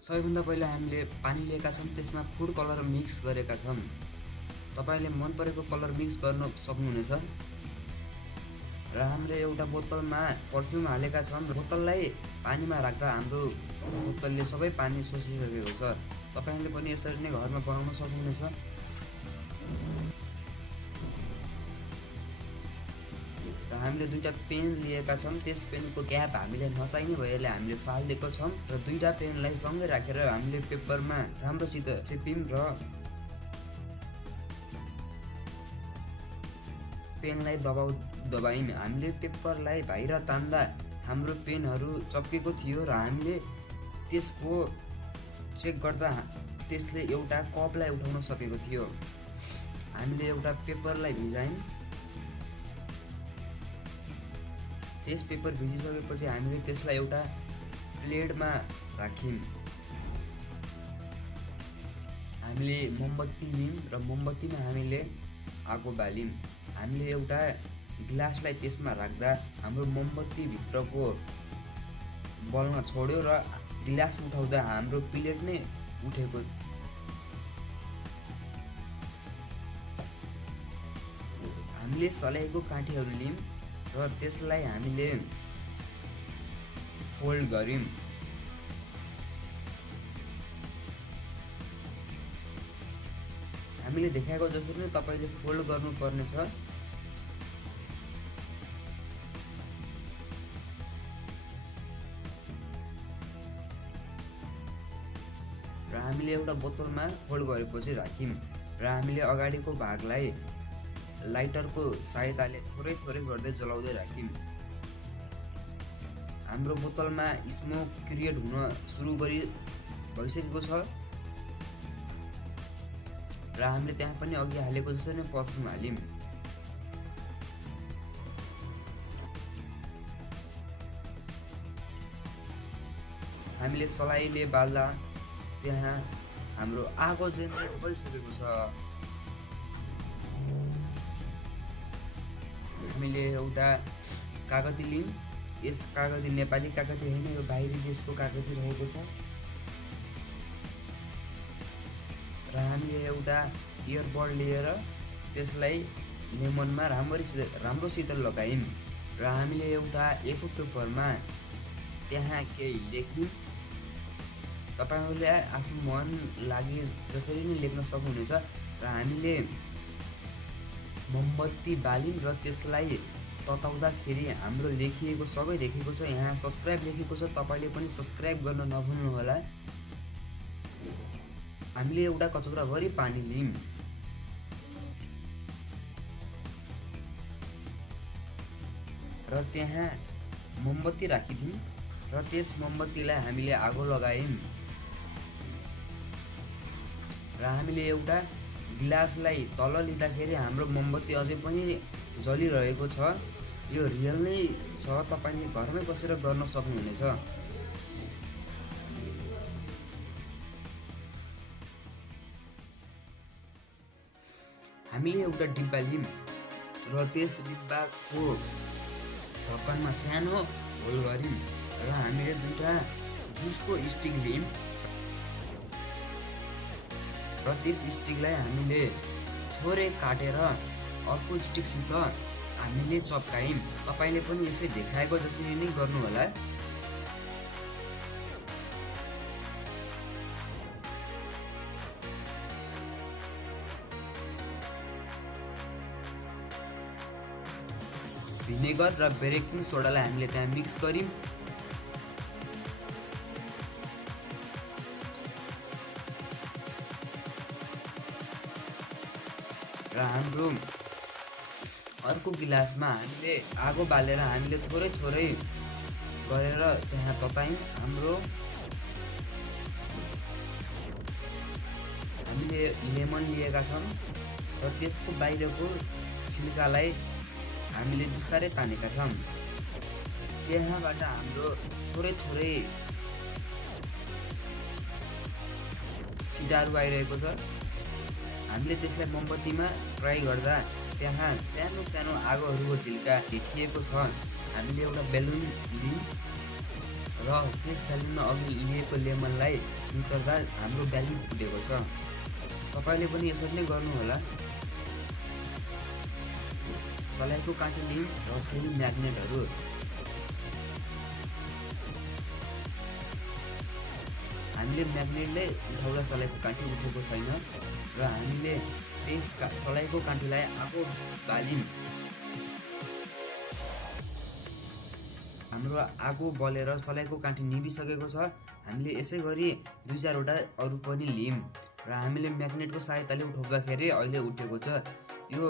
सबैभन्दा पहिला हामीले पानी लिएका छौँ, त्यसमा फुड कलर मिक्स गरेका छौँ। तपाईँले मन परेको कलर मिक्स गर्न सक्नुहुनेछ। र हामीले एउटा बोतलमा पर्फ्युम हालेका छौँ। बोतललाई पानीमा राख्दा हाम्रो बोतलले सबै पानी सोसिसकेको छ। तपाईँले पनि यसरी नै घरमा बनाउन सक्नुहुनेछ। र हामीले दुईटा पेन लिएका छौँ। त्यस पेनको क्याप हामीले नचाहिने भएले हामीले फालिदिएको छौँ र दुईटा पेनलाई सँगै राखेर हामीले पेपरमा राम्रोसित चेपिम र पेनलाई दबायौँ। हामीले पेपरलाई बाहिर तान्दा हाम्रो पेनहरू चप्केको थियो र हामीले त्यसको चेक गर्दा त्यसले एउटा कपलाई उठाउन सकेको थियो। हामीले एउटा पेपरलाई भिजायौँ। त्यस पेपर भिजिसकेपछि हामीले त्यसलाई एउटा प्लेटमा राख्यौँ। हामीले मोमबत्ती लियौँ र मोमबत्तीमा हामीले आगो बाल्यौँ। हामीले एउटा गिलासलाई त्यसमा राख्दा हाम्रो मोमबत्ती भित्रको बल्न छोड्यो र गिलास उठाउँदा हाम्रो प्लेट नै उठेको। हामीले सलाइको काठीहरू लियौँ र त्यसलाई हामीले फोल्ड गर्यौँ। हामीले देखाएको जसरी नै तपाईँले फोल्ड गर्नुपर्नेछ। र हामीले एउटा बोतलमा फोल्ड गरेपछि राख्यौँ र हामीले अगाडिको भागलाई लाइटरको सहायताले थोरै थोरै गर्दै जलाउँदै राख्यौँ। हाम्रो बोतलमा स्मोक क्रिएट हुन सुरु भइसकेको छ र हामीले त्यहाँ पनि अघि हालेको जसरी नै पर्फ्युम हाल्यौँ। हामीले सलाइले बाल्दा त्यहाँ हाम्रो आगो जेनेरेट भइसकेको छ। हामीले एउटा कागती लियौँ। यस कागती नेपाली कागती होइन, यो बाहिरी देशको कागती रहेको छ। र हामीले एउटा इयरबड लिएर त्यसलाई लेमनमा राम्रोसित लगायौँ र हामीले एउटा A4 पेपरमा त्यहाँ केही लेख्यौँ। तपाईँहरूले आफ्नो मन लागे जसरी नै लेख्न सक्नुहुनेछ। र हामीले मोमबत्ती बाल्यौँ र त्यसलाई तताउँदाखेरि हाम्रो लेखिएको सबै देखेको छ। यहाँ सब्सक्राइब लेखेको छ, तपाईँले पनि सब्सक्राइब गर्न नभुल्नुहोला। हामीले एउटा कचौराभरि पानी लियौँ र त्यहाँ मोमबत्ती राखिदियौँ र त्यस मोमबत्तीलाई हामीले आगो लगायौँ र हामीले एउटा गिलासलाई तल लिँदाखेरि हाम्रो मोमबत्ती अझै पनि जलिरहेको छ। यो रियल नै छ, तपाईँले घरमै बसेर गर्न सक्नुहुनेछ। हामीले एउटा डिब्बा लियौँ र त्यस डिब्बाको ढक्कनमा सानो होल गऱ्यौँ र हामीले दुईटा जुसको स्टिक लियौँ र त्यस स्टिकलाई हामीले थोरै काटेर अर्को स्टिकसित हामीले चप्कायौँ। तपाईँले पनि यसै देखाएको जसरी नै गर्नुहोला। भिनेगर र बेकिङ सोडालाई हामीले त्यहाँ मिक्स गर्यौँ र हाम्रो अर्को गिलासमा हामीले आगो बालेर हामीले थोरै थोरै गरेर त्यहाँ ततायौँ। हामीले लेमन लिएका छौँ र त्यसको बाहिरको छिल्कालाई हामीले बिस्तारै तानेका छौँ। त्यहाँबाट हाम्रो थोरै थोरै छिटाहरू आइरहेको छ। हामीले त्यसलाई मोमबत्तीमा ट्राई गर्दा त्यहाँ सानो सानो आगोहरूको झिल्का देखिएको छ। हामीले एउटा बेलुन लियौँ र त्यस ब्यालुनमा अघि लिएको लेमनलाई निचोर्दा हाम्रो ब्यालुन फुटेको छ। तपाईँले पनि यसरी नै गर्नुहोला। सलाइको काँटी लिम र फेरि म्याग्नेटहरू। हामीले म्याग्नेटले उठाउँदा सलाइको काँटी उठेको छैन र हामीले त्यस सलाइको काँटीलाई आगो बाल्यौँ। हाम्रो आगो बलेर सलाइको काँटी निभिसकेको छ। हामीले यसै गरी 2-4वटा अरू पनि लियौँ र हामीले म्याग्नेटको सहायताले उठाउँदाखेरि अहिले उठेको छ। यो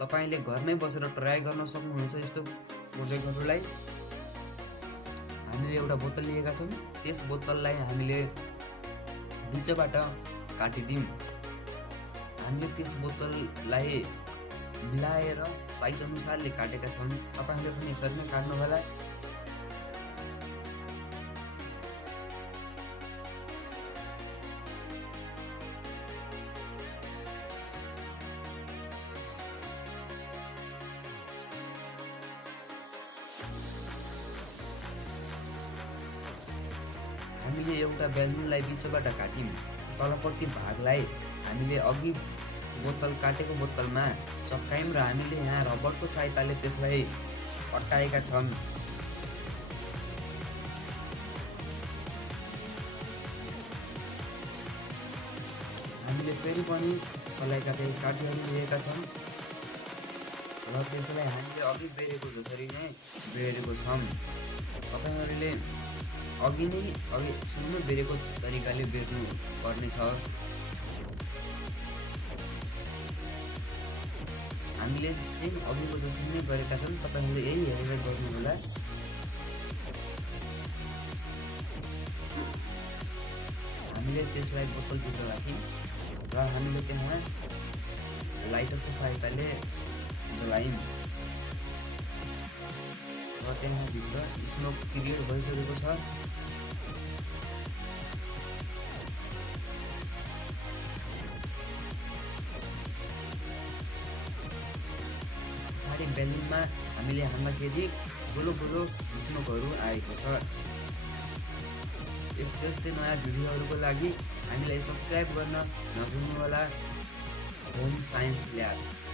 तपाईँले घरमै बसेर ट्राई गर्न सक्नुहुन्छ यस्तो प्रोजेक्टहरूलाई। हामीले एउटा बोतल लिएका छौँ, त्यस बोतललाई हामीले बिचबाट काटिदिउँ। हामीले त्यस बोतललाई मिलाएर साइज अनुसारले काटेका छौँ। तपाईँहरूले पनि यसरी नै काट्नु होला। हामीले एउटा ब्यालुनलाई बिचबाट काट्यौँ। तलपट्टि भागलाई हामीले अघि काटेको बोतलमा चप्कायौँ र हामीले यहाँ रबरको सहायताले त्यसलाई अट्टाएका छौँ। हामीले फेरि पनि सलाइका काटिहरू लिएका छौँ र त्यसलाई हामीले अघि बेरेको जसरी नै बेरेको छौँ। तपाईँहरूले अघि सुरुमा बेरेको तरिकाले बेर्नु पर्नेछ। हामीले सेम अघिको जसरी नै गरेका छौँ। तपाईँहरूले यही हेरेर गर्नुहोला। हामीले त्यसलाई बोतलभित्र राख्यौँ र हामीले त्यहाँ लाइटरको सहायताले जलायौँ र त्यहाँभित्र स्मोक क्रिएट भइसकेको छ। पछाडि ब्यालुनमा हामीले हाल्दाखेरि गोलो गोलो स्मोकहरू आएको छ। यस्तै नयाँ भिडियोहरूको लागि हामीलाई सब्सक्राइब गर्न नभुल्नुहोला। Home science lab.